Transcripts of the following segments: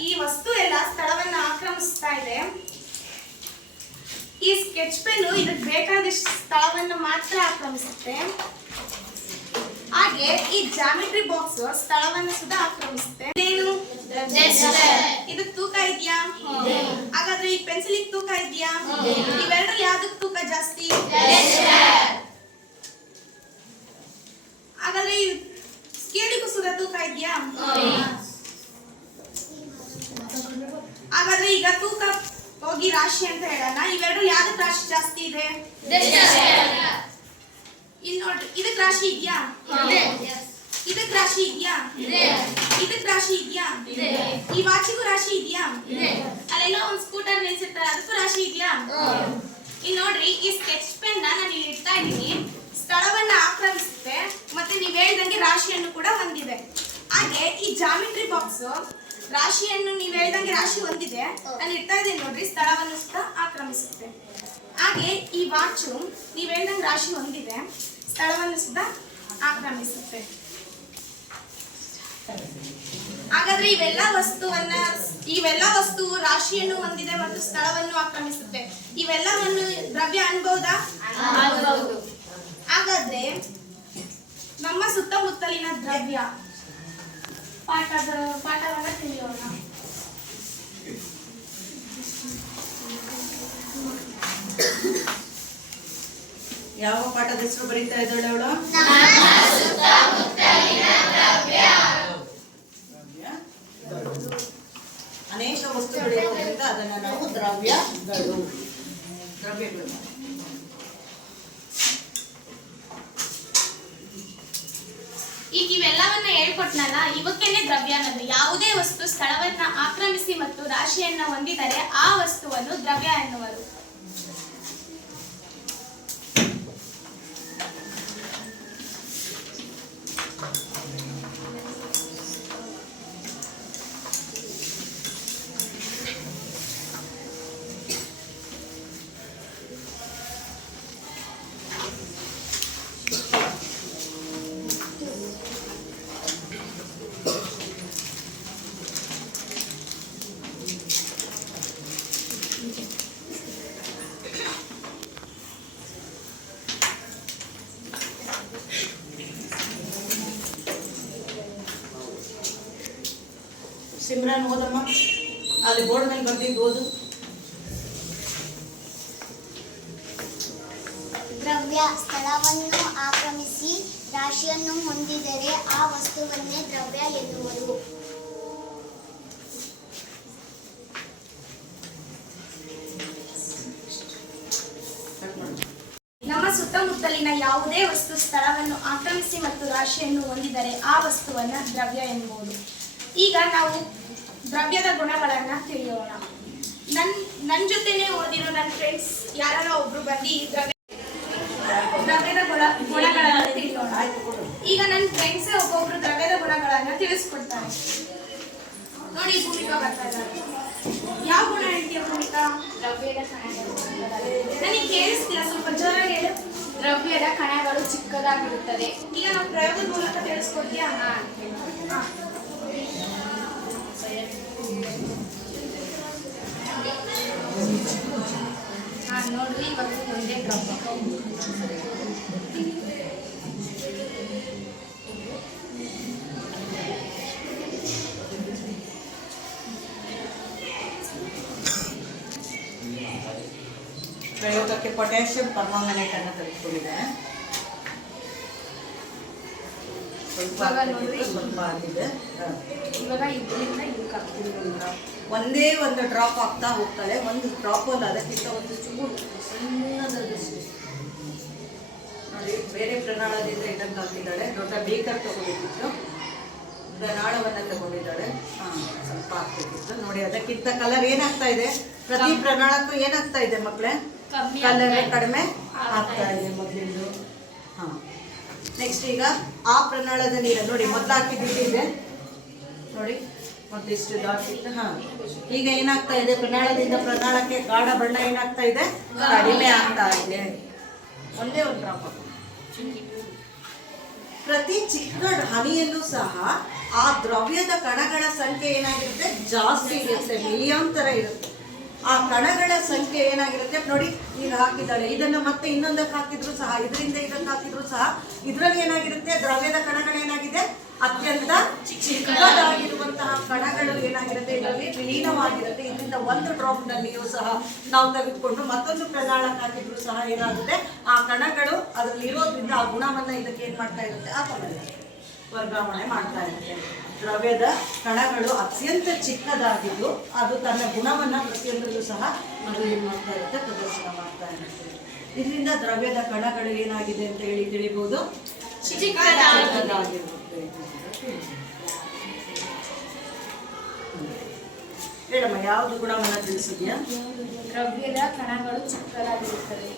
ಈ ವಸ್ತು ಎಲ್ಲ ಸ್ಥಳವನ್ನ ಆಕ್ರಮಿಸ್ತಾ ಇದೆ. ಈ ಸ್ಕೆಚ್ ಪೆನ್ ಇದಕ್ಕೆ ಬೇಕಾದಷ್ಟು ಸ್ಥಳವನ್ನು ಮಾತ್ರ ಆಕ್ರಮಿಸುತ್ತೆ. ಹಾಗೆ ಈ ಜಾಮಿಟ್ರಿ ಬಾಕ್ಸ್ ಸ್ಥಳವನ್ನು ಸುಧಾ ಆಕ್ರಮಿಸುತ್ತೆ. ಇದು ತೂಕ ಇದೆಯಾ ಹಾಗಾದ್ರೆ ಈ ಪೆನ್ಸಿಲ್ ತೂಕ ಇದೆಯಾ ಇವೆರಡರಲ್ಲಿ ಯಾವ್ದಕ್ ತೂಕ ಜಾಸ್ತಿ ಹಾಗಾದ್ರೆ ಈ ಸ್ಕೇಲಿಗೂ ಸುಧಾ ತೂಕ ಇದೆಯಾ ಹಾಗಾದ್ರೆ ಈಗ ತೂಕ ಹೋಗಿ ರಾಶಿ ಅಂತ ಹೇಳೋಣ ಇವೆರಡು ಯಾವ್ದಕ್ ರಾಶಿ ಜಾಸ್ತಿ ಇದೆ ಇಲ್ಲಿ ನೋಡ್ರಿ ಇದಕ್ ರಾಶಿ ಇದೆಯಾ ಇದಕ್ ರಾಶಿ ಇದೆಯಾ ಇದಕ್ಕೆ ರಾಶಿ ಇದೆಯಾ ಈ ವಾಚಿಗೂ ರಾಶಿ ಇದೆಯಾ ಅಲ್ಲೆಲ್ಲೋ ಒಂದ್ ಸ್ಕೂಟರ್ ನಿಲ್ಸಿರ್ತಾರೆ ಅದಕ್ಕೂ ರಾಶಿ ಇದೆಯಾ ಇಲ್ಲಿ ನೋಡ್ರಿ ಈ ಸ್ಕೆಚ್ ಪೆನ್ ನಾನು ಇಲ್ಲಿ ಇಡ್ತಾ ಇದ್ದೀನಿ ಸ್ಥಳವನ್ನ ಆಕ್ರಮಿಸುತ್ತೆ ಮತ್ತೆ ನೀವು ಹೇಳ್ದಂಗೆ ರಾಶಿಯನ್ನು ಕೂಡ ಹೊಂದಿದೆ ಹಾಗೆ ಈ ಜಾಮಿಟ್ರಿ ಬಾಕ್ಸ್ ರಾಶಿಯನ್ನು ನೀವು ಹೇಳ್ದಂಗೆ ರಾಶಿ ಹೊಂದಿದೆ ನಾನು ಇಡ್ತಾ ಇದ್ದೀನಿ ನೋಡ್ರಿ ಸ್ಥಳವನ್ನು ಸಹ ಆಕ್ರಮಿಸುತ್ತೆ ಹಾಗೆ ಈ ವಾಚು ನೀವು ಹೇಳ್ದಂಗೆ ರಾಶಿ ಹೊಂದಿದೆ ಸ್ಥಳವನ್ನು ಸಹ ಆಕ್ರಮಿಸುತ್ತೆ ಹಾಗಾದ್ರೆ ಇವೆಲ್ಲ ವಸ್ತುವನ್ನ ಇವೆಲ್ಲ ವಸ್ತು ರಾಶಿಯನ್ನು ಹೊಂದಿದೆ ಮತ್ತು ಸ್ಥಳವನ್ನು ಆಕ್ರಮಿಸುತ್ತೆ. ಇವೆಲ್ಲವನ್ನು ದ್ರವ್ಯ ಅನ್ಬಹುದಾ ಹಾಗಾದ್ರೆ ನಮ್ಮ ಸುತ್ತಮುತ್ತಲಿನ ದ್ರವ್ಯ. ಪಾಠದ ಪಾಠವನ್ನ ತಿಳಿಯೋಣ. ಯಾವ ಪಾಠದ ಹೆಸರು ಬರೀತಾ ಇದ್ದಾಳೆ ಅವಳು? ಅನೇಕ ವಸ್ತುಗಳಿರೋದ್ರಿಂದ ಅದನ್ನು ನಾವು ದ್ರವ್ಯಗಳು ದ್ರವ್ಯಗಳು. ಈಗ ಇವೆಲ್ಲವನ್ನ ಹೇಳ್ಕೊಟ್ನಲ್ಲ, ಇವಕ್ಕೇನೆ ದ್ರವ್ಯ ಅನ್ನೋದು. ಯಾವುದೇ ವಸ್ತು ಸ್ಥಳವನ್ನ ಆಕ್ರಮಿಸಿ ಮತ್ತು ರಾಶಿಯನ್ನ ಹೊಂದಿದರೆ ಆ ವಸ್ತುವನ್ನು ದ್ರವ್ಯ ಎನ್ನುವರು. ಸಿಮ್ರನ್ ಓದಮ್ಮ ಅಲ್ಲಿ ಬೋರ್ಡ್ ಮೇಲೆ ಬರ್ದಿದ್ದು ಓದು. ದ್ರವ್ಯ ಸ್ಥಳವನ್ನು ಆಕ್ರಮಿಸಿ ರಾಶಿಯನ್ನು ಹೊಂದಿದರೆ ಆ ವಸ್ತುವನ್ನೇ ದ್ರವ್ಯ ಎನ್ನುವರು. ನಮ್ಮ ಸುತ್ತಮುತ್ತಲಿನ ಯಾವುದೇ ವಸ್ತು ಸ್ಥಳವನ್ನು ಆಕ್ರಮಿಸಿ ಮತ್ತು ರಾಶಿಯನ್ನು ಹೊಂದಿದರೆ ಆ ವಸ್ತುವನ್ನ ದ್ರವ್ಯ ಎನ್ನುವುದು. ಈಗ ನಾವು ದ್ರವ್ಯದ ಗುಣಗಳನ್ನ ತಿಳಿಯೋಣ. ನನ್ ನನ್ನ ಜೊತೆನೆ ಓದಿರೋ ನನ್ನ ಫ್ರೆಂಡ್ಸ್ ಯಾರ ಒಬ್ರು ಬಂದು ಈ ದ್ರವ್ಯ ದ್ರವ್ಯದ ಗುಣ ಗುಣಗಳನ್ನ ತಿಳಿಯೋಣ. ಈಗ ನನ್ನ ಫ್ರೆಂಡ್ಸ್ ಒಬ್ಬೊಬ್ರು ದ್ರವ್ಯದ ಗುಣಗಳನ್ನ ತಿಳಿಸ್ಕೊಡ್ತಾರೆ. ನೋಡಿ ಭೂಮಿಕಾ ಬರ್ತಾ ಇದ್ದಾರೆ ಯಾವ ಗುಣ ಹೇಳ್ತೀಯ ಭೂಮಿಕಾ? ದ್ರವ್ಯದ ಕಣಗಳು. ನನಗೆ ಕೇಳಿಸ್ತಿಲ್ಲ ಸ್ವಲ್ಪ ಜೋರಾಗಿ ಹೇಳು. ದ್ರವ್ಯದ ಕಣಗಳು ಚಿಕ್ಕದಾಗಿರುತ್ತದೆ. ಈಗ ನಾವು ಪ್ರಯೋಗದ ಮೂಲಕ ತಿಳಿಸ್ಕೊಡ್ತೀಯಾ? ನೋಡ್ರಿ ಇವಾಗ ಒಂದೇ ದ್ರವ್ಯ ಪ್ರಯೋಗಕ್ಕೆ ಪೊಟ್ಯಾಷಿಯಂ ಪರ್ಮಾಂಗನೇಟ್ ಅನ್ನು ತೆಗೆದುಕೊಂಡಿದ್ದಾರೆ ಸ್ವಲ್ಪ ಇವಾಗ ನೋಡ್ರಿ. ಹಾಕಿದ್ದು ಸ್ವಲ್ಪ ಆಗಿದೆ ಹ. ಇವಾಗ ಇದರಿಂದ ಇದಕ್ಕೆ ಹಾಕ್ತೀವಿ ಒಂದು drop. ಒಂದೇ ಒಂದು ಡ್ರಾಪ್ ಆಗ್ತಾ ಹೋಗ್ತಾಳೆ ಒಂದು ಡ್ರಾಪ್ ಅಲ್ಲ ಅದಕ್ಕಿಂತ ಒಂದು ಚೂರು ಸಣ್ಣದಷ್ಟು ನೋಡಿ ಬೇರೆ ಪ್ರಣಾಳದಿಂದ ಇದನ್ನು ಹಾಕಿದ್ದಾಳೆ. ದೊಡ್ಡ ಬೇಕರ್ ತಗೊಂಡಿದ್ದು ಪ್ರಣಾಳವನ್ನ ತಗೊಂಡಿದ್ದಾಳೆ. ಹಾಂ ಸ್ವಲ್ಪ ಹಾಕ್ಬೇಕಿತ್ತು. ನೋಡಿ ಅದಕ್ಕಿಂತ ಕಲರ್ ಏನಾಗ್ತಾ ಇದೆ? ಪ್ರತಿ ಪ್ರಣಾಳಕ್ಕೂ ಏನಾಗ್ತಾ ಇದೆ ಮಕ್ಕಳೇ ಕಲರ್ ಕಡಿಮೆ ಆಗ್ತಾ ಇದೆ. ಮೊದಲಿಂದು ಹಾ. ನೆಕ್ಸ್ಟ್ ಈಗ ಆ ಪ್ರಣಾಳದ ನೀರು ನೋಡಿ ಮೊದಲು ಹಾಕಿದ್ದು ಇದೆ. ಹಾಕಿತ್ತು ಹಾ. ಈಗ ಏನಾಗ್ತಾ ಇದೆ? ಪ್ರಣಾಳದಿಂದ ಪ್ರಣಾಳಕ್ಕೆ ಗಾಢ ಬಣ್ಣ ಏನಾಗ್ತಾ ಇದೆ? ಕಡಿಮೆ ಆಗ್ತಾ ಇದೆ. ಒಂದೇ ಒಂದು ಡ್ರಾಪ್ ಪ್ರತಿ ಚಿಕ್ಕ ಹನಿಯಲ್ಲೂ ಸಹ ಆ ದ್ರವ್ಯದ ಕಣಗಳ ಸಂಖ್ಯೆ ಏನಾಗಿರುತ್ತೆ? ಜಾಸ್ತಿ ಇರುತ್ತೆ. ಮಿಲಿಯನ್ ತರ ಇರುತ್ತೆ. ಆ ಕಣಗಳ ಸಂಖ್ಯೆ ಏನಾಗಿರುತ್ತೆ? ನೋಡಿ, ಈಗ ಹಾಕಿದ್ದಾರೆ. ಇದನ್ನ ಮತ್ತೆ ಇನ್ನೊಂದಕ್ಕೆ ಹಾಕಿದ್ರು ಸಹ, ಇದರಿಂದ ಇದಕ್ಕೆ ಹಾಕಿದ್ರು ಸಹ, ಇದರಲ್ಲಿ ಏನಾಗಿರುತ್ತೆ? ದ್ರವ್ಯದ ಕಣಗಳು ಏನಾಗಿದೆ ಅತ್ಯಂತ ಚಿಕ್ಕದಾಗಿರುವಂತಹ ಕಣಗಳು ಏನಾಗಿರುತ್ತೆ ಇದರಲ್ಲಿ ವಿಲೀನವಾಗಿರುತ್ತೆ. ಇದರಿಂದ ಒಂದು ಡ್ರಾಪ್ ನಲ್ಲಿಯೂ ಸಹ ನಾವು ತೆಗೆದುಕೊಂಡು ಮತ್ತೊಂದು ಪ್ರಣಾಳಕ್ಕೆ ಹಾಕಿದ್ರು ಸಹ ಏನಾಗುತ್ತೆ? ಆ ಕಣಗಳು ಅದರಲ್ಲಿ ಇರೋದ್ರಿಂದ ಆ ಗುಣವನ್ನ ಇದಕ್ಕೆ ಏನ್ ಮಾಡ್ತಾ ಇರುತ್ತೆ? ಆ ವರ್ಗಾವಣೆ ಮಾಡ್ತಾ ಇರುತ್ತೆ. ದ್ರವ್ಯದ ಕಣಗಳು ಅತ್ಯಂತ ಚಿಕ್ಕದಾಗಿದ್ದು ಅದು ತನ್ನ ಗುಣವನ್ನ ಪ್ರತಿಯೊಂದರಲ್ಲೂ ಸಹ ಅದು ಏನ್ ಮಾಡ್ತಾ ಇರುತ್ತೆ? ಪ್ರದರ್ಶನ ಮಾಡ್ತಾ ಇರುತ್ತೆ. ಇದರಿಂದ ದ್ರವ್ಯದ ಕಣಗಳು ಏನಾಗಿದೆ ಅಂತ ಹೇಳಿ ತಿಳಿಬಹುದು ಚಿಕ್ಕದಾಗಿರುತ್ತೆ ಹೇಳಮ್ಮ ಯಾವ್ದು ಗುಣವನ್ನು ತಿಳಿಸಿದ್ಯಾ? ದ್ರವ್ಯದ ಕಣಗಳು ಚಿಕ್ಕದಾಗಿರುತ್ತದೆ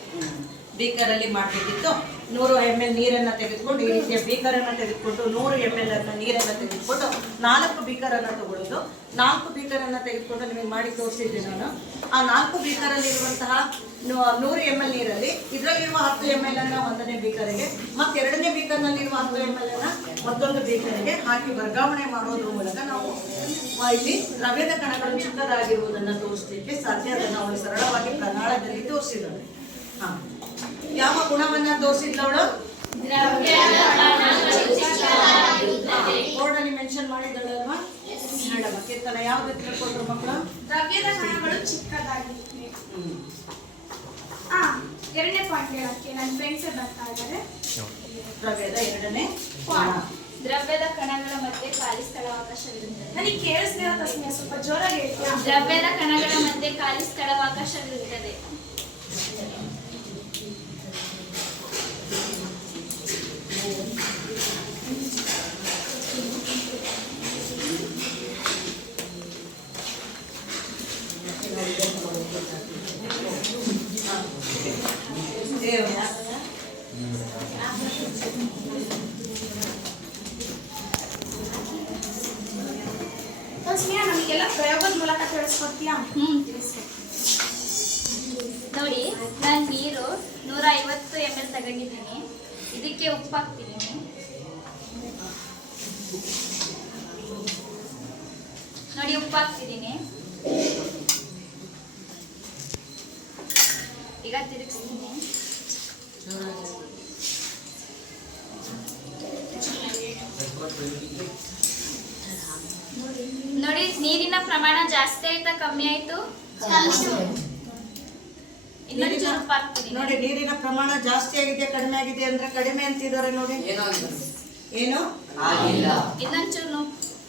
ಬೀಕರಲ್ಲಿ ಮಾಡಬೇಕಿತ್ತು. ನೂರು ಎಂ ಎಲ್ ನೀರನ್ನು ತೆಗೆದುಕೊಂಡು ಈ ರೀತಿಯ ಬೀಕರನ್ನು ತೆಗೆದುಕೊಂಡು ನೂರು ಎಂ ಎಲ್ ಅನ್ನ ನೀರನ್ನು ತೆಗೆದುಕೊಂಡು ನಾಲ್ಕು ಬೀಕರನ್ನು ತಗೊಳ್ಳೋದು. ನಾಲ್ಕು ಬೀಕರನ್ನು ತೆಗೆದುಕೊಂಡು ನಿಮಗೆ ಮಾಡಿ ತೋರಿಸಿದ್ದೆ ನಾನು. ಆ ನಾಲ್ಕು ಬೀಕರಲ್ಲಿ ಇರುವಂತಹ ನೂರು ಎಂ ಎಲ್ ನೀರಲ್ಲಿ ಇದರಲ್ಲಿರುವ ಹತ್ತು ಎಂ ಎಲ್ ಅನ್ನ ಒಂದನೇ ಬೀಕರಿಗೆ ಮತ್ತೆ ಎರಡನೇ ಬೀಕರ್ನಲ್ಲಿರುವ ಹತ್ತು ಎಂ ಎಲ್ ಅನ್ನ ಮತ್ತೊಂದು ಬೀಕರಿಗೆ ಹಾಕಿ ವರ್ಗಾವಣೆ ಮಾಡೋದ್ರ ಮೂಲಕ ನಾವು ಇಲ್ಲಿ ದ್ರವ್ಯದ ಕಣಗಳು ಚಿಕ್ಕದಾಗಿರುವುದನ್ನ ತೋರಿಸಲಿಕ್ಕೆ ಸಾಧ್ಯ ಅದನ್ನು ಅವಳು ಸರಳವಾಗಿ ಪ್ರಣಾಳದಲ್ಲಿ ತೋರಿಸಿದ್ದಾಳೆ ಹಾ. ಯಾವ ಗುಣವನ್ನ ತೋರಿಸಿದ್ಲವಳು ಬೋರ್ಡಲ್ಲಿ ಮೆನ್ಷನ್ ಮಾಡಿದಳಲ್ವಾ ಹೇಳಮ್ಮ ಕೀರ್ತನ ಯಾವ್ದು ತಿಳ್ಕೊಂಡ್ರು ಮಕ್ಕಳು? ದ್ರವ್ಯದ ಕಣಗಳು ಚಿಕ್ಕದಾಗಿರುತ್ತವೆ. ಆ ಎರಡನೇ ಪಾಯಿಂಟ್ ಹೇಳಕ್ಕೆ ನನ್ನ ಫ್ರೆಂಡ್ಸೇ ಬರ್ತಾ ಇದ್ದಾರೆ. ದ್ರವ್ಯದ ಎರಡನೇ. ದ್ರವ್ಯದ ಕಣಗಳ ಮಧ್ಯೆ ಖಾಲಿ ಸ್ಥಳಾವಕಾಶವಿರುತ್ತದೆ ನನಗೆ ಕೇಳಿಸ್ತಿರೋ ತಸ್ಮಿಯ ಸ್ವಲ್ಪ ಜೋರಾಗಿ ಹೇಳ್ತೀನಿ ದ್ರವ್ಯದ ಕಣಗಳ ಮಧ್ಯೆ ಖಾಲಿ ಸ್ಥಳಾವಕಾಶವಿರುತ್ತದೆ ನಮಗೆಲ್ಲ ಪ್ರಯೋಗದ ಮೂಲಕ ತಿಳಿಸ್ಕೊಡ್ತೀಯಾ ಹ್ಞೂ ನೋಡಿ, ನಾನು ನೀರು ನೂರ ಐವತ್ತು ಎಂ ಎಲ್ ತಗೊಂಡಿದ್ದೀನಿ. ಇದಕ್ಕೆ ಉಪ್ಪು ಹಾಕ್ತಿದ್ದೀನಿ ನೋಡಿ ಉಪ್ಪು ಹಾಕ್ತಿದ್ದೀನಿ ಈಗ ತಿರುಗಿಸ್ತೀನಿ ನೋಡಿ ನೀರಿನ ಪ್ರಮಾಣ ಜಾಸ್ತಿ ಆಯ್ತಾ ಕಮ್ಮಿ ಆಯ್ತು? ಇನ್ನೊಂದು ಚೂರು ಉಪ್ಪು ನೋಡಿ ನೀರಿನ ಪ್ರಮಾಣ ಜಾಸ್ತಿ ಆಗಿದೆ ಕಡಿಮೆ ಆಗಿದೆ ಅಂದ್ರೆ ಕಡಿಮೆ ಅಂತಿದ್ದಾರೆ ನೋಡಿ. ಏನು? ಇನ್ನೊಂದು ಚೂರು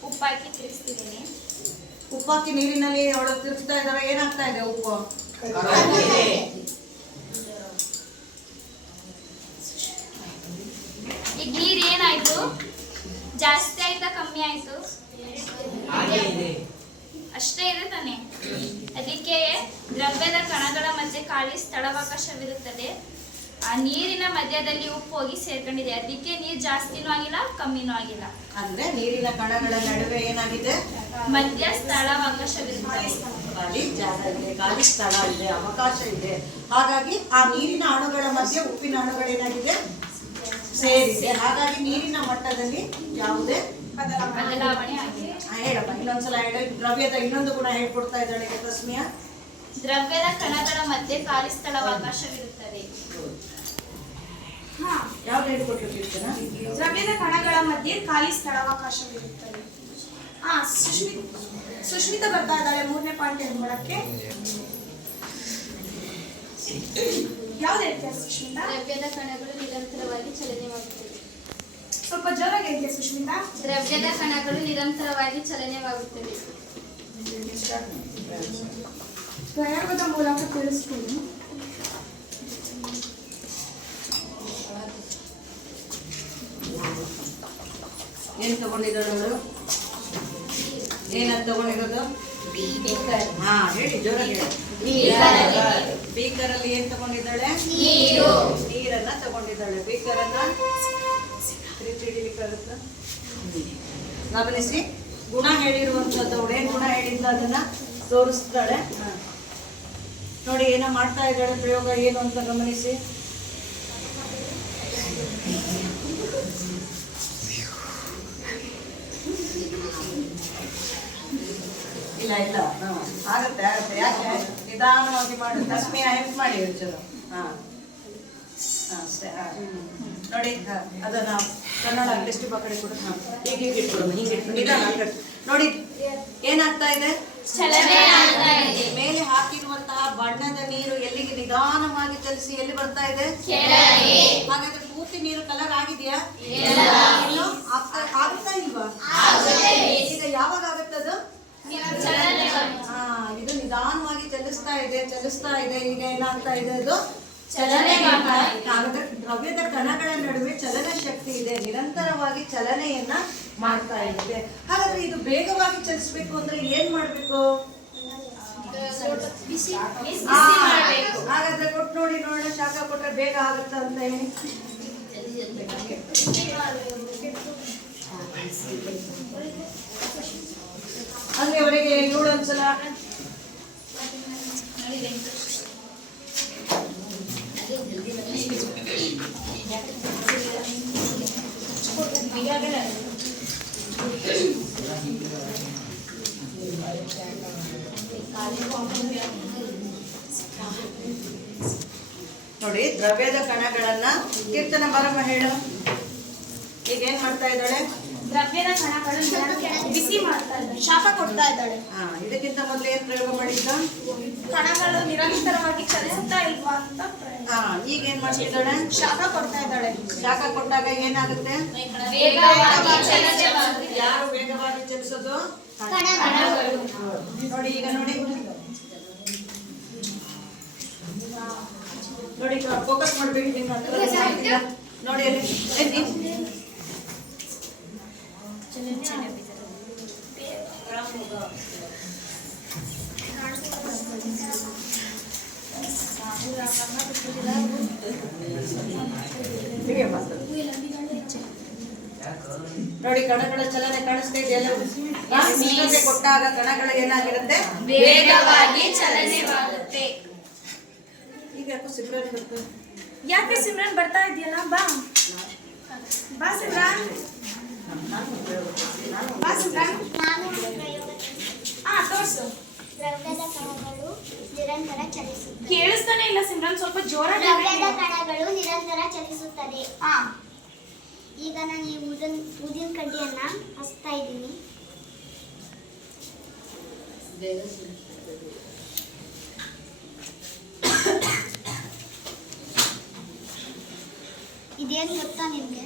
ಉಪ್ಪು ಹಾಕಿ ತಿರುಗಿಸ್ತಿದ್ದೀನಿ. ಉಪ್ಪು ನೀರಿನಲ್ಲಿ ಅವಳು ತಿರುಗ್ತಾ ಇದಾವೆ ಏನಾಗ್ತಾ ಇದೆ ಉಪ್ಪು ಈಗ ನೀರ್ ಏನಾಯ್ತು ಜಾಸ್ತಿ ಆಯ್ತಾ ಕಮ್ಮಿ ಆಯ್ತು ಅಷ್ಟೇ ಇದೆ ತಾನೆ ಅದಕ್ಕೆ ದ್ರವ್ಯದ ಕಣಗಳ ಮಧ್ಯೆ ಖಾಲಿ ಸ್ಥಳಾವಕಾಶವಿರುತ್ತದೆ ಆ ನೀರಿನ ಮಧ್ಯದಲ್ಲಿ ಉಪ್ಪು ಹೋಗಿ ಸೇರ್ಕೊಂಡಿದೆ. ಅದಕ್ಕೆ ನೀರು ಜಾಸ್ತಿನೂ ಆಗಿಲ್ಲ ಕಮ್ಮಿನೂ ಆಗಿಲ್ಲ. ಅಂದ್ರೆ ನೀರಿನ ಕಣಗಳ ನಡುವೆ ಏನಾಗಿದೆ? ಮಧ್ಯ ಖಾಲಿ ಜಾಗ ಇದೆ ಖಾಲಿ ಸ್ಥಳ ಇದೆ ಅವಕಾಶ ಇದೆ. ಹಾಗಾಗಿ ಆ ನೀರಿನ ಅಣುಗಳ ಮಧ್ಯೆ ಉಪ್ಪಿನ ಅಣುಗಳೇನಾಗಿದೆ ಸೇರಿದೆ. ಹಾಗಾಗಿ ನೀರಿನ ಮಟ್ಟದಲ್ಲಿ ಯಾವುದೇ ಬದಲಾವಣೆ ಆಗಿದೆ. ಹೇಳಪ್ಪ ಇನ್ನೊಂದ್ಸಲ ಹೇಳ. ದ್ರವ್ಯದ ಇನ್ನೊಂದು ಗುಣ ಹೇಳ್ಕೊಡ್ತಾ ಇದ್ದಾಳೆ ತಸ್ಮಿಯಾ ದ್ರವ್ಯದ ಕಣಗಳ ಮಧ್ಯೆ ಖಾಲಿ ಸ್ಥಳಾವಕಾಶವಿರುತ್ತದೆ. ಹಾ ರೇಟ್ ದ್ರವ್ಯದ ಕಣಗಳ ಮಧ್ಯೆ ಖಾಲಿ ಸ್ಥಳಾವಕಾಶವಿರುತ್ತದೆ. ಹಾ ಸುಶ್ಮಿತ್ ಸುಶ್ಮಿತ ಬರ್ತಾ ಇದ್ದಾಳೆ ಮೂರನೇ ಪಾಯಿಂಟ್ ಹೇಳ್ಕೊಳಕ್ಕೆ ಯಾವ್ದು ಹೇಳ್ತೀಯ ಸುಶ್ಮಿತಾ? ದ್ರವ್ಯದ ಕಣಗಳು ನಿರಂತರವಾಗಿ ಚಲನೆವಾಗುತ್ತದೆ ಸ್ವಲ್ಪ ಜೋರಾಗಿ ಹೇಳ್ತೀಯ ಸುಶ್ಮಿತಾ? ದ್ರವ್ಯದ ಕಣಗಳು ನಿರಂತರವಾಗಿ ಚಲನೆವಾಗುತ್ತವೆ ಪ್ರಯೋಗದ ಮೂಲಕ ತಿಳಿಸ್ತೀನಿ. ಏನ್ ತಗೊಂಡಿರೋದು ಅವಳು ಏನಂತ ತಗೊಂಡಿರೋದು? ಹಾ ಹೇಳಿ ಜೋರಾಗಿ ಹೇಳಿ. ಬೀಕರಲ್ಲಿ ಏನ್ ತಗೊಂಡಿದ್ದಾಳೆ? ನೀರು. ನೀರನ್ನ ತಗೊಂಡಿದ್ದಾಳೆ. ಬೀಕರ್ ಅನ್ನ? ಗಮನಿಸಿ. ಗುಣ ಹೇಳಿರುವಂತದ್ದು ಏನ್ ಗುಣ ಹೇಳಿದ್ಲು ಅದನ್ನ ತೋರಿಸ್ತಾಳೆ. ನೋಡಿ ಏನೋ ಮಾಡ್ತಾ ಇದ್ದಾಳೆ ಪ್ರಯೋಗ ಏನು ಅಂತ ಗಮನಿಸಿ. ಇಲ್ಲ ಇಲ್ಲ ಆಗುತ್ತೆ ಆಗತ್ತೆ. ಯಾಕೆ? ನಿಧಾನವಾಗಿ ಮಾಡಿ. ಲಕ್ಷ್ಮಿ ಹೆಲ್ಪ್ ಮಾಡಿ ಒಂಚೂರು ಹಾ. ಅಷ್ಟೇ. ನೋಡಿ ಅದನ್ನ ಕನ್ನಡ ಟೆಸ್ಟ್ ಪಕ್ಕಡೆ ಕೂಡ. ಹಾ. ಹೀಗೆ ಹೀಗೆ ಇಟ್ಕೊಡಮ್ಮ ಹಿಂಗೆ ಇಟ್ಕೊಂಡು. ನಿಧಾನ ನೋಡಿ ಏನಾಗ್ತಾ ಇದೆ? ಚಲನೆ ಆಗ್ತಾ ಇದೆ. ಮೇಲೆ ಹಾಕಿರುವಂತಹ ಬಣ್ಣದ ನೀರು ಎಲ್ಲಿಗೆ ನಿಧಾನವಾಗಿ ಚಲಿಸಿ ಎಲ್ಲಿ ಬರ್ತಾ ಇದೆ? ಕೆಳಗೆ. ಹಾಗಾದ್ರೆ ಪೂರ್ತಿ ನೀರು ಕಲರ್ ಆಗಿದೆಯಾ? ಆಗ್ತಾ ಇಲ್ವಾ? ಈಗ ಯಾವಾಗ ಆಗತ್ತದು ಚಲನೆ ಹಾ ಇದು ನಿಧಾನವಾಗಿ ಚಲಿಸ್ತಾ ಇದೆ ಚಲಿಸ್ತಾ ಇದೆ ಈಗ ಏನಾಗ್ತಾ ಇದೆ ಅದು. ಚಲನೆ ಕಾಗದ ದ್ರವ್ಯದ ಕಣಗಳ ನಡುವೆ ಚಲನ ಶಕ್ತಿ ಇದೆ. ನಿರಂತರವಾಗಿ ಚಲನೆಯನ್ನ ಮಾಡ್ತಾ ಇದೆ. ಹಾಗಾದ್ರೆ ಇದು ಬೇಗವಾಗಿ ಚಲಿಸ್ಬೇಕು ಅಂದ್ರೆ ಏನ್ ಮಾಡ್ಬೇಕು? ಹಾಗಾದ್ರೆ ಕೊಟ್ಟು ನೋಡಿ ನೋಡೋಣ ಶಾಖ ಕೊಟ್ರೆ ಬೇಗ ಆಗುತ್ತಾ ಅಂತ ಹೇಳಿ. ಅಂದ್ರೆ ಅವರಿಗೆ ಏಳು ನೋಡಿ ದ್ರವ್ಯದ ಕಣಗಳನ್ನ ಕೀರ್ತನ ಬರಮ್ಮ ಹೇಳು. ಈಗ ಏನ್ ಮಾಡ್ತಾ ಇದ್ದಾಳೆ? ದ್ರವ್ಯದ ಕಣಗಳು ಬಿಸಿ ಮಾಡ್ತಾ ಇದ್ದಾಳೆ ಶಾಪ ಕೊಡ್ತಾ ಇದ್ದಾಳೆ. ಆ ಇದಕ್ಕಿಂತ ಮೊದಲು ಏನ್ ಪ್ರಯೋಗ ಮಾಡಿದ್ದ? ಕಣಗಳು ನಿರಂತರವಾಗಿ ಚಲಿಸುತ್ತಾ ಇಲ್ವಾ ಅಂತ ಪ್ರಯೋಗ. ಹಾ ಈಗ ಏನ್ ಮಾಡ್ತಿದ್ದಾಳೆ? ಶಾಪ ಕೊಡ್ತಾ ಇದ್ದಾಳೆ. ಶಾಖ ಕೊಟ್ಟಾಗ ಏನಾಗುತ್ತೆ? ಯಾರು ವೇಗವಾಗಿ ಚಲಿಸೋದು? ಕಣಗಳು. ನೋಡಿ ಈಗ ನೋಡಿ. ನೋಡಿ ಫೋಕಸ್ ಮಾಡ್ಬೇಕು ನಿಮ್ಮ ನೋಡಿ ಅಲ್ಲಿ ಏ, ನೀ- ಹಿಡಿಯಮ್ಮ. ನೋಡಿ ಕಣಗಳ ಚಲನೆ ಕಾಣಿಸ್ತಾ ಇದೆಯಲ್ಲ ಆ, ಉಷ್ಣತೆ ಕೊಟ್ಟಾಗ ಕಣಗಳು ಏನಾಗಿರುತ್ತೆ? ವೇಗವಾಗಿ ಚಲನೆವಾಗುತ್ತೆ. ಈಗ ಸಿಮ್ರನ್ ಬರ್ತಾ ಯಾಕೆ ಸಿಮ್ರನ್ ಬರ್ತಾ ಇದೆಯಲ್ಲ? ಬಾ. ಬಾ ಸಿಮ್ರನ್. ಬಾ ಸಿಮ್ರನ್. ನಾನು ಒಂದು ತೋರಿಸು. ಹಾ ತೋರ್ಸು ದ್ರವ್ಯದ ಕಣಗಳು ನಿರಂತರ ಚಲಿಸುತ್ತವೆ. ಕೇಳಿಸ್ತಾನೆ ಇಲ್ಲ ಸಿಮ್ರನ್ ಸ್ವಲ್ಪ ಜೋರಾಗಿ ದ್ರವ್ಯದ ಕಣಗಳು ನಿರಂತರ ಚಲಿಸುತ್ತದೆ ಹಾ ಈಗ ನಾನು ಈ ಊದಿನ ಊದಿನ ಕಡ್ಡಿಯನ್ನ ಹಚ್ತಾ ಇದ್ದೀನಿ. ಇದೇನು ಗೊತ್ತಾ ನಿಮಗೆ?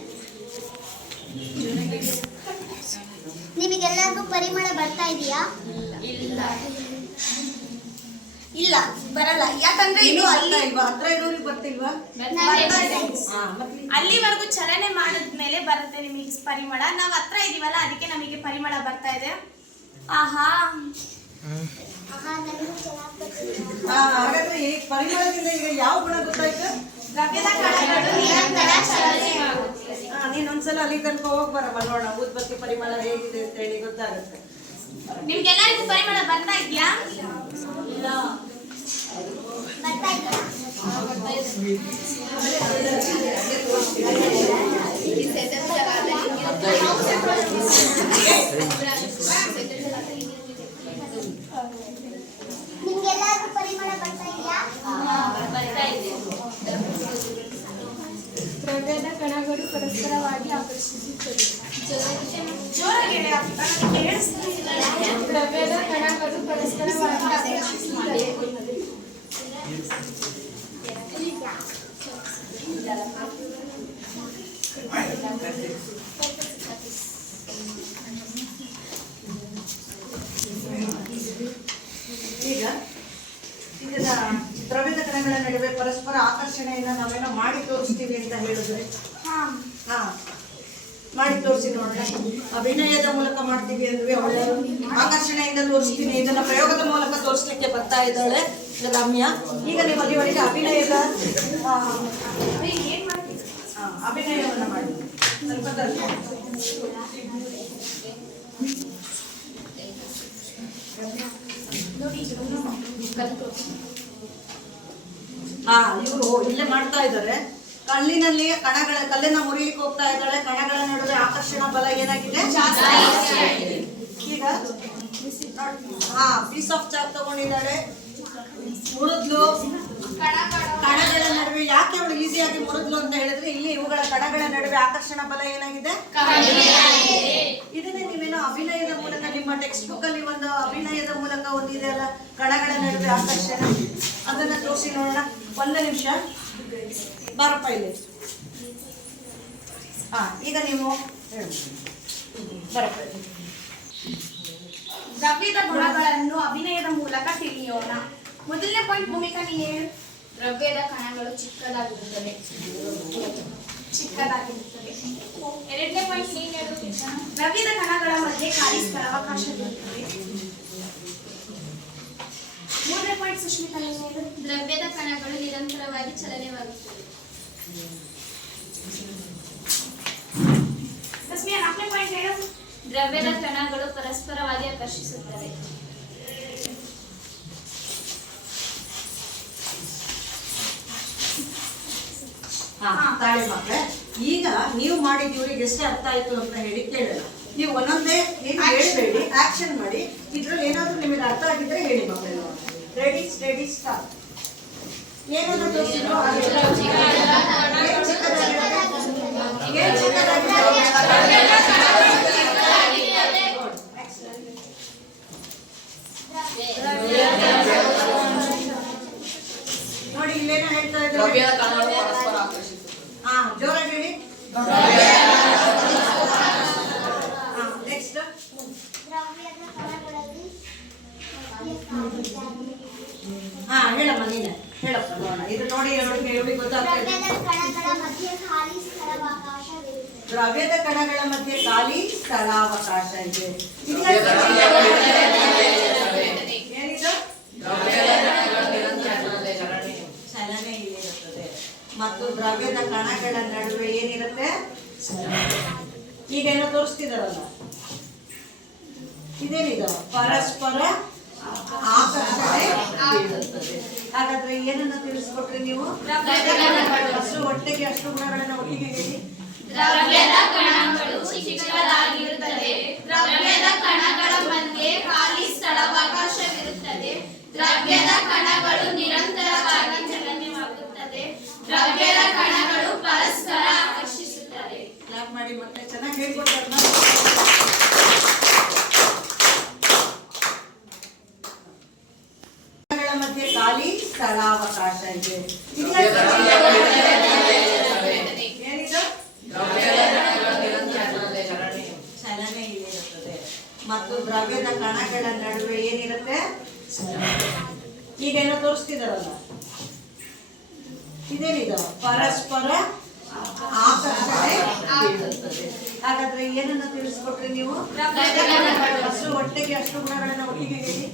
ನಿಮಗೆಲ್ಲರಿಗೂ ಪರಿಮಳ ಬರ್ತಾ ಇದೆಯಾ? ಇಲ್ಲ. ಇಲ್ಲ ಬರಲ್ಲ. ಯಾಕಂದ್ರೆ ಇದು ಇನ್ನು ಅಲ್ಲಿ ಇಲ್ವಾ? ಹತ್ರ ಇರೋರಿಗೆ ಬರ್ತಿಲ್ವಾ ಅಲ್ಲಿವರೆಗೂ ಚಲನೆ ಮಾಡಿದ್ಮೇಲೆ ಬರುತ್ತೆ ನಿಮಗೆ ಪರಿಮಳ. ನಾವು ಹತ್ರ ಇದೀವಲ್ಲ ಅದಕ್ಕೆ ನಮಗೆ ಪರಿಮಳ ಬರ್ತಾ ಇದೆ. ಆಹಾ. ಈ ಪರಿಮಳದಿಂದ ಈಗ ಯಾವ ಗುಣ ಗೊತ್ತಾಯ್ತು? ದ್ರವ್ಯದ ಕಣಗಳು ನಿರಂತರ ಚಲನೆ ಹಾ ನೀನ್ ಒಂದ್ಸಲ ಅಲ್ಲಿ ತನಕ ಹೋಗಿ ಬರಮ್ಮ ನೋಡೋಣ ಉದ್ಬತ್ತಿ ಪರಿಮಳ ಹೇಗಿದೆ ಅಂತ ಹೇಳಿ ಗೊತ್ತಾಗುತ್ತೆ. ನಿಮ್ಗೆಲ್ಲರಿಗೂ ಪರಿಮಳ ಬರ್ತಾ ಇದೆಯಾ? ಬರ್ತಾ ಇದೆಯಾ ನಿಮ್ಗೆಲ್ಲರಿಗೂ ಪರಿಮಳ ಬರ್ತಾ ಇದೆಯಾ ಬರ್ತಾ ಇದೆ ದ್ರವ್ಯದ ಕಣಗಳು ಪರಸ್ಪರವಾಗಿ ಆಕರ್ಷಿಸುತ್ತದೆ ಜೋರಾಗಿ ಹೇಳಿ ಅಕ್ಕ, ನನಗೆ ಕೇಳಿಸ್ತಿಲ್ಲ. ದ್ರವ್ಯದ ಕಣಗಳು ಪರಸ್ಪರವಾಗಿ ಆಕರ್ಷಿಸುತ್ತದೆ ಈಗ ಇದನ್ನ ಕಣಗಳ ನಡುವೆ ಪರಸ್ಪರ ಆಕರ್ಷಣೆಯನ್ನ ನಾವೇನೋ ಮಾಡಿ ತೋರಿಸ್ತೀವಿ ಅಂತ ಹೇಳಿದ್ರೆ? ಹಾ. ಹಾ. ಮಾಡಿ ತೋರಿಸಿ ನೋಡೋಣ. ಅಭಿನಯದ ಮೂಲಕ ಮಾಡ್ತೀವಿ ಅಂದ್ರೆ ಅವಳು. ಆಕರ್ಷಣೆಯಿಂದ ತೋರಿಸ್ತೀನಿ. ಇದನ್ನ ಪ್ರಯೋಗದ ಮೂಲಕ ತೋರಿಸ್ಲಿಕ್ಕೆ ಬರ್ತಾ ಇದ್ದಾಳೆ ರಮ್ಯಾ. ಈಗ ನೀವು ಅಲ್ಲಿ ಒಳಗೆ ಅಭಿನಯದ ಅಭಿನಯವನ್ನ ಮಾಡಿ. ಸ್ವಲ್ಪ ತರ್ಸಿ. ಹಾ ಇವರು ಇಲ್ಲೇ ಮಾಡ್ತಾ ಇದ್ದಾರೆ. ಕಲ್ಲಿನಲ್ಲಿ ಕಣಗಳ ಕಲ್ಲಿನ ಮುರಿಲಿಕ್ಕೆ ಹೋಗ್ತಾ ಇದ್ದಾಳೆ. ಕಣಗಳ ನಡುವೆ ಆಕರ್ಷಣ ಬಲ ಏನಾಗಿದೆ? ಈಗ ಹಾ ಪೀಸ್ ಆಫ್ ಚಾಕ್ ತಗೊಂಡಿದ್ದಾಳೆ. ಮುರಿದ್ಲು. ಕಣಗಳ ನಡುವೆ ಯಾಕೆ ಅವಳು ಈಸಿಯಾಗಿ ಮುರಿದ್ಲು ಅಂತ ಹೇಳಿದ್ರೆ ಇಲ್ಲಿ ಇವುಗಳ ಕಣಗಳ ನಡುವೆ ಆಕರ್ಷಣ ಬಲ ಏನಾಗಿದೆ? ಇದನ್ನೇ ಅಭಿನಯದ ಮೂಲಕ ನಿಮ್ಮ ಟೆಕ್ಸ್ಟ್ ಬುಕ್ ಅಲ್ಲಿ ಒಂದು ಅಭಿನಯದ ಮೂಲಕ ಒಂದಿದೆ ಅಲ್ಲ, ಕಣಗಳ ನಡುವೆ ಆಕರ್ಷಣೆ. ಅದನ್ನ ತೋರಿಸಿ ನೋಡೋಣ. ಒಂದು ನಿಮಿಷ. ಬಾರಪ್ಪ ಇಲ್ಲಿ. ಹಾ, ಈಗ ನೀವು. ಬರಪ್ಪ. ದ್ರವ್ಯದ ಗುಣಗಳನ್ನು ಅಭಿನಯದ ಮೂಲಕ ತಿಳಿಯೋಣ. ಮೊದಲನೇ ಪಾಯಿಂಟ್ ಭೂಮಿಕಾ ನೀ ದ್ರವ್ಯದ ಕಣಗಳು ಚಿಕ್ಕದಾಗಿರುತ್ತವೆ. ಚಿಕ್ಕದಾಗಿರುತ್ತದೆ. ಎರಡನೇ ಪಾಯಿಂಟ್ ನೀನ್ ದ್ರವ್ಯದ ಕಣಗಳ ಮಧ್ಯೆ ಖಾಲಿ ಸ್ಥಳಾವಕಾಶವಿರುತ್ತದೆ ಮೂರನೇ ಪಾಯಿಂಟ್ ಸುಶ್ಮಿತಾ ದ್ರವ್ಯದ ಕಣಗಳು ನಿರಂತರವಾಗಿ ಚಲನೆವಾಗುತ್ತವೆ. ರಶ್ಮಿಯಾ ನಾಲ್ಕನೇ ಪಾಯಿಂಟ್ ಹೇಳು. ದ್ರವ್ಯದ ಕಣಗಳು ಪರಸ್ಪರವಾಗಿ ಆಕರ್ಷಿಸುತ್ತವೆ. ಹಾ ತಾಳಿ ಮಕ್ಕಳೇ ಈಗ ನೀವು ಮಾಡಿದ ಇವ್ರಿಗೆ ಎಷ್ಟು ಅರ್ಥ ಆಯ್ತು ಅಂತ ಹೇಳಿ ಕೇಳಲ್ಲ ನೀವು ಒಂದೊಂದೇ ಏನು ಹೇಳ್ಬೇಡಿ ಆಕ್ಷನ್ ಮಾಡಿ ಇದ್ರಲ್ಲಿ ಏನಾದ್ರೂ ನಿಮಗೆ ಅರ್ಥ ಆಗಿದ್ರೆ ಹೇಳಿ ಮಕ್ಕಳು ರೆಡಿ ಸ್ಟಡಿ ಸ್ಟಾರ್ಟ್ ಏನನ್ನ ತೋರಿಸಿದ್ರು. ಏನ್? ನೋಡಿ ಇಲ್ಲೇನೋ ಹೇಳ್ತಾ ಇದ್ದಾರೆ ಜೋರಾಗಿ ಹೇಳಿ ನೆಕ್ಸ್ಟ್ ದ್ರವ್ಯದ ಕಣಗಳಲ್ಲಿ ಹಾ ಹೇಳಮ್ಮ ನೀನೆ ಹೇಳಪ್ಪ ನೋಡೋಣ ಇದು ನೋಡಿ ಅವ್ರಿಗೆ ಇವ್ರಿಗೆ ಗೊತ್ತಾಗ್ತಾ ಇದೆ ದ್ರವ್ಯದ ಕಣಗಳ ಮಧ್ಯೆ ಖಾಲಿ ಸ್ಥಳಾವಕಾಶವಿರುತ್ತದೆ ದ್ರವ್ಯದ ಕಣಗಳ ಮಧ್ಯೆ ಖಾಲಿ ಸ್ಥಳಾವಕಾಶ ಇದೆ ಇದು ಏನಿದು ಚಲನೆ ಇರುತ್ತದೆ ಮತ್ತು ದ್ರವ್ಯದ ಕಣಗಳ ನಡುವೆ ಏನಿರುತ್ತೆ? ಈಗೇನೋ ತೋರಿಸ್ತಿದಾರಲ್ಲ. ಇದೇನಿದು? ಪರಸ್ಪರ ಆಕರ್ಷಣೆ ಹಾಗಾದ್ರೆ ಏನನ್ನ ತಿಳಿಸ್ಕೊಟ್ರಿ ನೀವು? ಅಷ್ಟು ಒಟ್ಟಿಗೆ ಅಷ್ಟು ಗುಣಗಳನ್ನ ಒಟ್ಟಿಗೆ ಹೇಳಿ. ದ್ರವ್ಯದ ಕಣಗಳು ದ್ರವ್ಯದ ಕಣಗಳ ಮಧ್ಯೆ ಖಾಲಿ ಸ್ಥಳಾವಕಾಶವಿರುತ್ತದೆ. ದ್ರವ್ಯದ ಕಣಗಳು ನಿರಂತರವಾಗಿ ಚಲನೆವಾಗುತ್ತದೆ ದ್ರವ್ಯದ ಕಣಗಳು ಪರಸ್ಪರ ಆಕರ್ಷಿಸುತ್ತವೆ ಕ್ಲಾಪ್ ಮಾಡಿ ಮತ್ತೆ ಚೆನ್ನಾಗಿ ಹೇಳ್ಕೊಟ್ರಮ್ಮ ಗಳ ಮಧ್ಯೆ ಖಾಲಿ ಸ್ಥಳಾವಕಾಶ ಇದೆ ಇದು ಏನಿದು ಚಲನೆ ಇರುತ್ತದೆ ಮತ್ತು ದ್ರವ್ಯದ ಕಣಗಳ ನಡುವೆ ಏನಿರುತ್ತೆ? ಈಗೇನೋ ತೋರಿಸ್ತಿದಾರಲ್ಲ. ಇದೇನಿದು? ಪರಸ್ಪರ ಆಕರ್ಷಣೆ ಹಾಗಾದ್ರೆ ಏನನ್ನ ತಿಳಿಸ್ಕೊಟ್ರಿ ನೀವು? ಅಷ್ಟು ಒಟ್ಟಿಗೆ ಅಷ್ಟು ಗುಣಗಳನ್ನ ಒಟ್ಟಿಗೆ ಹೇಳಿ.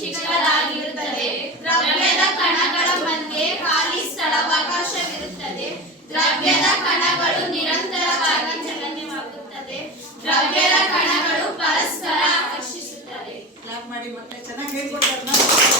ಚಿಕ್ಕದಾಗಿರುತ್ತದೆ ದ್ರವ್ಯದ ಕಣಗಳ ಮಧ್ಯೆ ಖಾಲಿ ಸ್ಥಳಾವಕಾಶವಿರುತ್ತದೆ. ದ್ರವ್ಯದ ಕಣಗಳು ನಿರಂತರವಾಗಿ ಚಲನೆಯಾಗುತ್ತದೆ ದ್ರವ್ಯದ ಕಣಗಳು ಪರಸ್ಪರ ಆಕರ್ಷಿಸುತ್ತದೆ ಮಾಡಿ ಮತ್ತೆ ಚೆನ್ನಾಗಿ ಹೇಳ್ಕೊಡ್ತಾರೆ